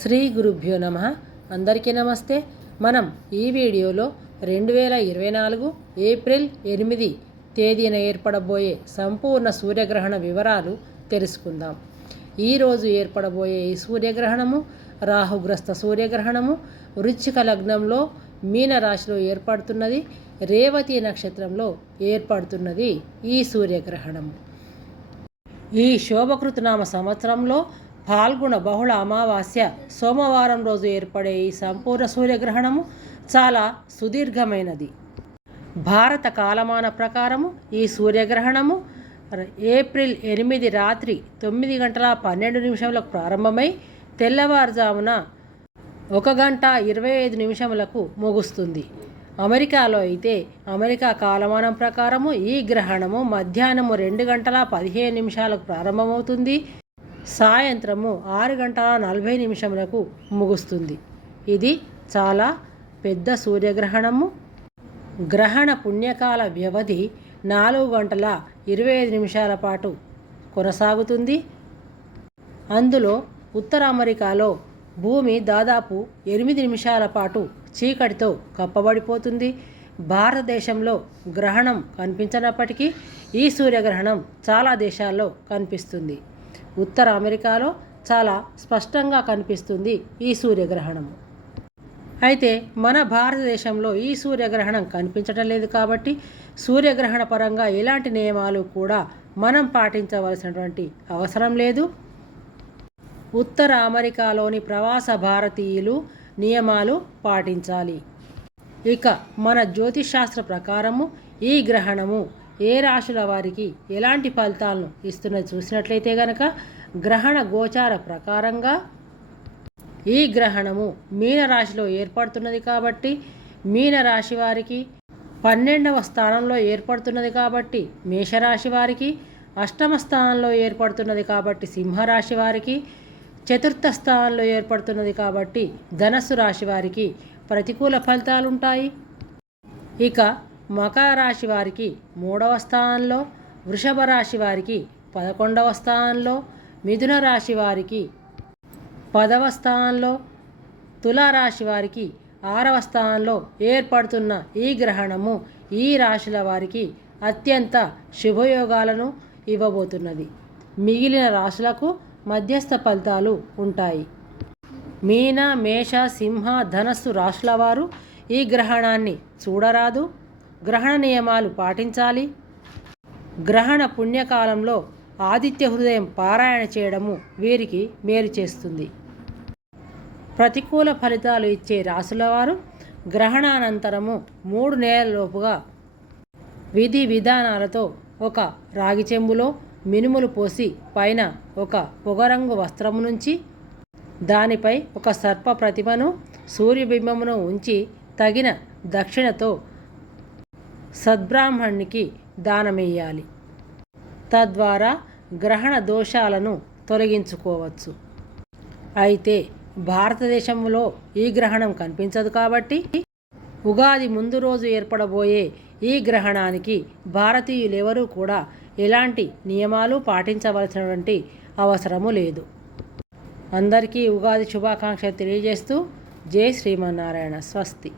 శ్రీ గురుభ్యో నమ. అందరికీ నమస్తే. మనం ఈ వీడియోలో రెండు వేల ఇరవై నాలుగు ఏప్రిల్ ఎనిమిది తేదీన ఏర్పడబోయే సంపూర్ణ సూర్యగ్రహణ వివరాలు తెలుసుకుందాం. ఈరోజు ఏర్పడబోయే ఈ సూర్యగ్రహణము రాహుగ్రస్త సూర్యగ్రహణము వృచ్చిక లగ్నంలో మీన రాశిలో ఏర్పడుతున్నది రేవతి నక్షత్రంలో ఏర్పడుతున్నది ఈ సూర్యగ్రహణము. ఈ శోభకృతనామ సంవత్సరంలో పాల్గొన బహుళ అమావాస్య సోమవారం రోజు ఏర్పడే ఈ సంపూర్ణ సూర్యగ్రహణము చాలా సుదీర్ఘమైనది. భారత కాలమాన ప్రకారము ఈ సూర్యగ్రహణము ఏప్రిల్ ఎనిమిది రాత్రి తొమ్మిది గంటల పన్నెండు నిమిషములకు ప్రారంభమై తెల్లవారుజామున ఒక గంట ఇరవై ఐదు నిమిషములకు ముగుస్తుంది. అమెరికాలో అయితే అమెరికా కాలమానం ప్రకారము ఈ గ్రహణము మధ్యాహ్నము రెండు గంటల పదిహేను నిమిషాలకు ప్రారంభమవుతుంది. సాయంత్రము ఆరు గంటల నలభై నిమిషములకు ముగుస్తుంది. ఇది చాలా పెద్ద సూర్యగ్రహణము. గ్రహణ పుణ్యకాల వ్యవధి నాలుగు గంటల ఇరవై ఐదు నిమిషాల పాటు కొనసాగుతుంది. అందులో ఉత్తర అమెరికాలో భూమి దాదాపు ఎనిమిది నిమిషాల పాటు చీకటితో కప్పబడిపోతుంది. భారతదేశంలో గ్రహణం కనిపించినప్పటికీ ఈ సూర్యగ్రహణం చాలా దేశాల్లో కనిపిస్తుంది. ఉత్తర అమెరికాలో చాలా స్పష్టంగా కనిపిస్తుంది ఈ సూర్యగ్రహణము అయితే మన భారతదేశంలో ఈ సూర్యగ్రహణం కనిపించటం లేదు కాబట్టి సూర్యగ్రహణ పరంగా ఎలాంటి నియమాలు కూడా మనం పాటించవలసినటువంటి అవసరం లేదు. ఉత్తర అమెరికాలోని ప్రవాస భారతీయులు నియమాలు పాటించాలి. ఇక మన జ్యోతిషాస్త్ర ప్రకారము ఈ గ్రహణము ఏ రాశుల వారికి ఎలాంటి ఫలితాలను ఇస్తున్నది చూసినట్లయితే గనక గ్రహణ గోచార ప్రకారంగా ఈ గ్రహణము మీనరాశిలో ఏర్పడుతున్నది కాబట్టి మీనరాశి వారికి పన్నెండవ స్థానంలో ఏర్పడుతున్నది కాబట్టి మేషరాశి వారికి అష్టమ స్థానంలో ఏర్పడుతున్నది కాబట్టి సింహరాశి వారికి చతుర్థ స్థానంలో ఏర్పడుతున్నది కాబట్టి ధనస్సు రాశి వారికి ప్రతికూల ఫలితాలు ఉంటాయి ఇక రాశి వారికి మూడవ స్థానంలో వృషభ రాశి వారికి పదకొండవ స్థానంలో మిథున రాశి వారికి పదవ స్థానంలో తులారాశి వారికి ఆరవ స్థానంలో ఏర్పడుతున్న ఈ గ్రహణము ఈ రాశుల వారికి అత్యంత శుభయోగాలను ఇవ్వబోతున్నది. మిగిలిన రాశులకు మధ్యస్థ ఫలితాలు ఉంటాయి. మీన మేష సింహ ధనస్సు రాశుల వారు ఈ గ్రహణాన్ని చూడరాదు. గ్రహణ నియమాలు పాటించాలి. గ్రహణ పుణ్యకాలంలో ఆదిత్య హృదయం పారాయణ చేయడము వీరికి మేలు చేస్తుంది. ప్రతికూల ఫలితాలు ఇచ్చే రాసుల వారు గ్రహణానంతరము మూడు నెలలలోపుగా విధి విధానాలతో ఒక రాగి చెంబులో మినుములు పోసి పైన ఒక పొగరంగు వస్త్రము నుంచి దానిపై ఒక సర్ప ప్రతిమను సూర్యబింబమును ఉంచి తగిన దక్షిణతో సద్బ్రాహ్మణునికి దానమెయ్యాలి. తద్వారా గ్రహణ దోషాలను తొలగించుకోవచ్చు. అయితే భారతదేశంలో ఈ గ్రహణం కనిపించదు కాబట్టి ఉగాది ముందు రోజు ఏర్పడబోయే ఈ గ్రహణానికి భారతీయులెవరూ కూడా ఎలాంటి నియమాలు పాటించవలసినటువంటి అవసరము లేదు. అందరికీ ఉగాది శుభాకాంక్షలు తెలియజేస్తూ జై శ్రీమన్నారాయణ. స్వస్తి.